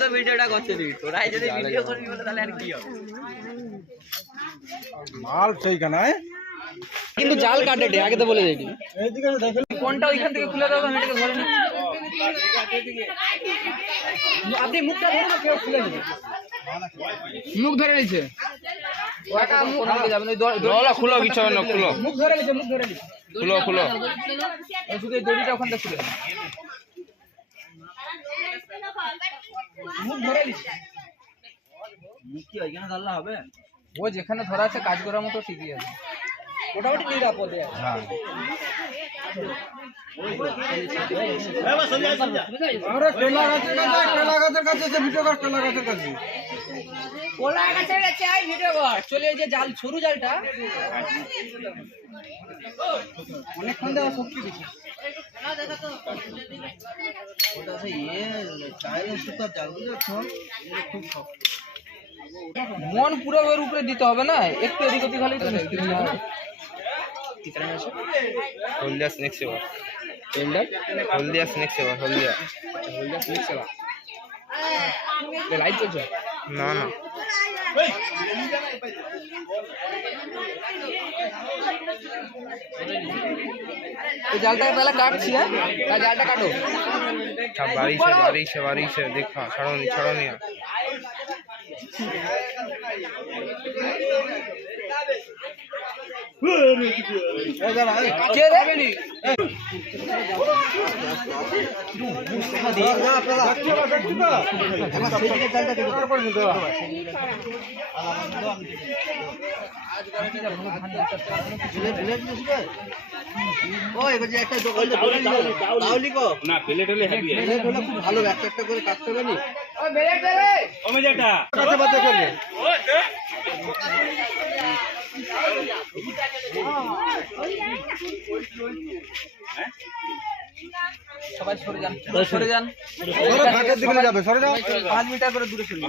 তো ভিডিওটা করছে তোরাই যদি ভিডিও করবি বলে তাহলে আর কি হবে মাল সেইখানে কিন্তু জাল কাটে আগে তো বলে দিই কোনটা ওইখান থেকে খুলে দাও আমি এটাকে ধরে নিচ্ছি আপনি মুখটা ধরে না কেউ খুলে নেবে মুখ ধরে নিচ্ছে ওটা মুখ ধরে যাবে না দড়লা খুলো কিছু হবে না খুলো মুখ ধরে নিচ্ছে খুলো খুলো শুধু দড়িটা ওখানটা খুলে মুখ ধরে নিচ্ছে মুখ কি ওইখানে ধরলে হবে ও যেখানে ধরা আছে কাজ করার মতো ঠিকই আছে মোটামুটি নিরাপদে আছে আমরা টেলা গাছের কাছে ভিডিও কর টেলা গাছের কাছে কোলা গাছের কাছে আই ভিডিও কর চলে এই যে জাল সরু জালটা অনেকক্ষণ দেওয়া শক্তি দিচ্ছে ওটা সেই চাইলে সুতা জাল বুঝছো খুব শক্ত মন পুরো ওর উপরে দিতে হবে না একটু এদিক ওদিক হলেই তো কিছু হবে না হলদিয়া স্নেক সেবার হলদিয়া স্নেক সেবার হলদিয়া স্নেক সেবা লাইট চলছে না না জালটাকে पहले काटছি है জালটা কাটো बारिश है देखा छड़ो नहीं কে রে ভালো একটা করে কাটতে পারি সবাই সরে যান ফাঁকের দিকে যাবে সরে যাও 5 মিটার করে দূরে সরে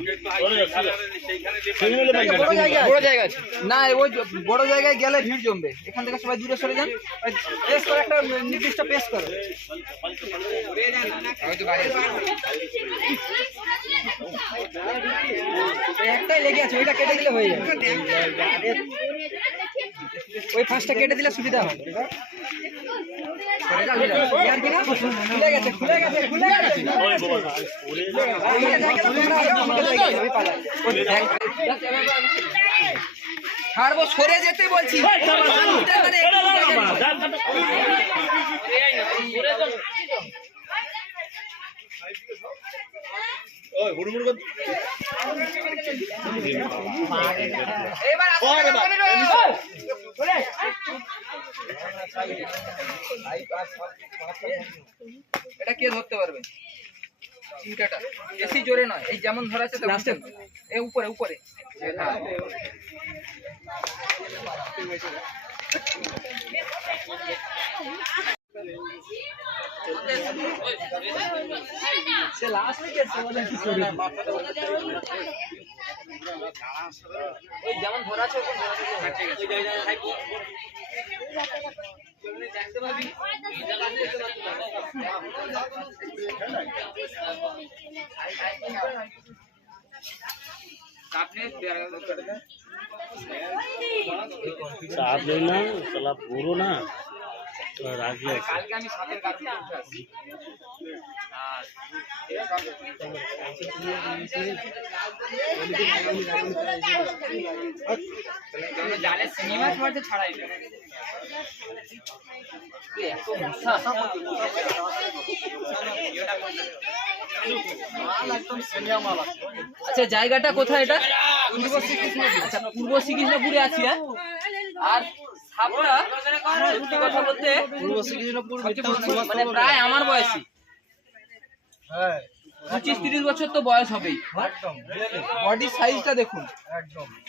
বড় জায়গা আছে না ওই বড় জায়গায় গেলে ভিড় জমবে এখান থেকে সবাই দূরে সরে যান পেস করে একটা নির্দিষ্ট পেস করো একটাই লেগে আছে ওইটা কেটে দিলে হয়ে যাবে ওই ফার্স্টটা কেটে দিলে সুবিধা হবে ছাড়বো সরে যেতে বলছি এটা কে ধরতে পারবে চিন্তাটা বেশি জোরে নয় এই যেমন ধরা আছে লাস্টে এই উপরে উপরে সে লাস্ট में कैसे वाला की स्टोरी ওই যেমন ধরা আছে ওই ধরা আছে ওই জায়গায় থাকো দেখতে পাবি এই জায়গাতে দেখতে आपने साफ लेना साला पूरो ना राखले কালকে আমি সাপের কাছে আসছি জালে সিনেমা মারতে ছাড়াই এত মশা আচ্ছা জায়গাটা কোথায় এটা পূর্ব শ্রীকৃষ্ণপুরে আছি আর সাপটা সত্যি কথা বলতে পূর্ব শ্রীকৃষ্ণপুর মানে প্রায় আমার বয়সী 25-30 বছর তো বয়স হবেই বডির সাইজটা দেখুন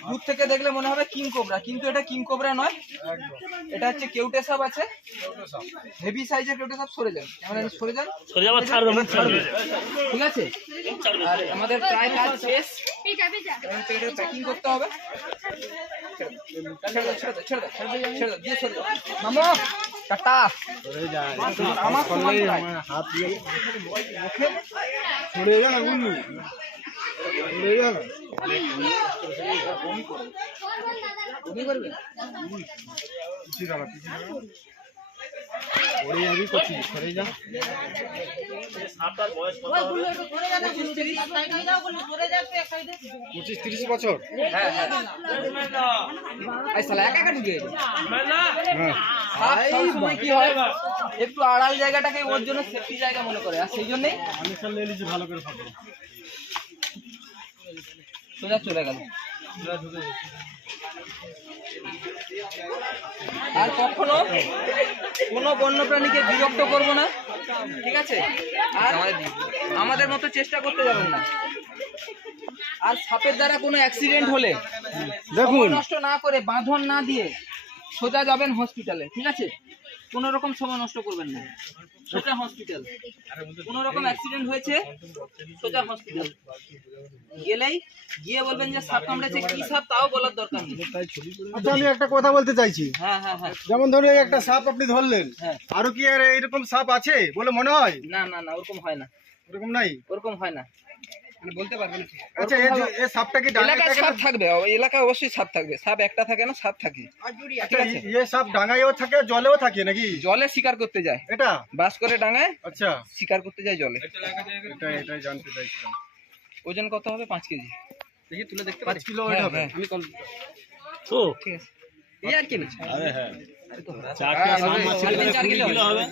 দূর থেকে দেখলে মনে হবে কিং কোবরা কিন্তু এটা কিং কোবরা নয় এটা হচ্ছে কেউটে সাপ আছে হেভি সাইজের কেউটে সাপ সরে যান সরে যান ছাড়বে ঠিক আছে আর আমাদের প্রায় কাজ শেষ প্যাকিং করতে হবে। ছেড়ে দাও, ছেড়ে দাও, ছেড়ে দাও, ছেড়ে দাও, দিয়ে ছেড়ে দাও। মামা টাটা। আমার সমান প্রায়। হাত দিয়ে ছড়ে যা না গুন্নু, ছড়ে যা না। তুমি করবে? পিছিয়ে দাঁড়া, পিছিয়ে দাঁড়া। ওরে যাবি করছি, ছড়ে যা। সাপটার বয়স কত হবে? 25-30 বছর। হ্যাঁ হ্যাঁ। এই শালা একা একা ঢুকে গেছে। হ্যাঁ। সাপ সবসময় কি হয়, একটু আড়াল জায়গাটাকে ওর জন্য সেফটি জায়গা মনে করে, আর সেই জন্যই আমি সব নিয়ে নিচ্ছি ভালো করে ফটো। সোজা চলে গেল। আর কখনো কোনো বন্যপ্রাণীকে বিরক্ত করব না, ঠিক আছে? আর আমাদের মতো চেষ্টা করতে যাবেন না। আর সাপের দ্বারা কোনো অ্যাক্সিডেন্ট হলে দেখুন, সময় নষ্ট না করে, বাঁধন না দিয়ে সোজা যাবেন হসপিটালে, ঠিক আছে? কোনো রকম সময় নষ্ট করবেন না, সোজা হসপিটাল। কোনো রকম অ্যাক্সিডেন্ট হয়েছে, সোজা হসপিটাল গেলেই গিয়ে বলবেন যে সাপ কামড়েছে, কি সাপ তাও বলার দরকার নেই। আচ্ছা আমি একটা কথা বলতে চাইছি। হ্যাঁ হ্যাঁ হ্যাঁ যেমন ধরুন এই একটা সাপ আপনি ধরলেন, হ্যাঁ। আরো কি আর এইরকম সাপ আছে বলে মনে হয়? না না না, ওরকম হয় না, ওরকম নাই। ওরকম হয় না। মানে বলতে পারবেন না। আচ্ছা এই সাপটা কি ডাঙায় এলাকায় থাকে সাপ না? থাকবে, এলাকায় অবশ্যই সাপ থাকবে। সাপ একটা থাকে না, সাপ থাকে। ঠিক আছে? এই সাপ ডাঙায়ও থাকে জলেও থাকে নাকি? জলে শিকার করতে যায়, এটা বাস করে ডাঙায় আচ্ছা, শিকার করতে যায় জলে। এটাই জানতে চাইছিলাম। ওজন কত হবে? 5 কেজি। দেখি তুলে দেখতে 5 কিলো ওয়েট হবে। আমি কল। তো ঠিক আছে, এই আর কি না। আরে হ্যাঁ, আরে তো 4টা সাপ হবে, মাছ 4 কিলো হবে। হবে।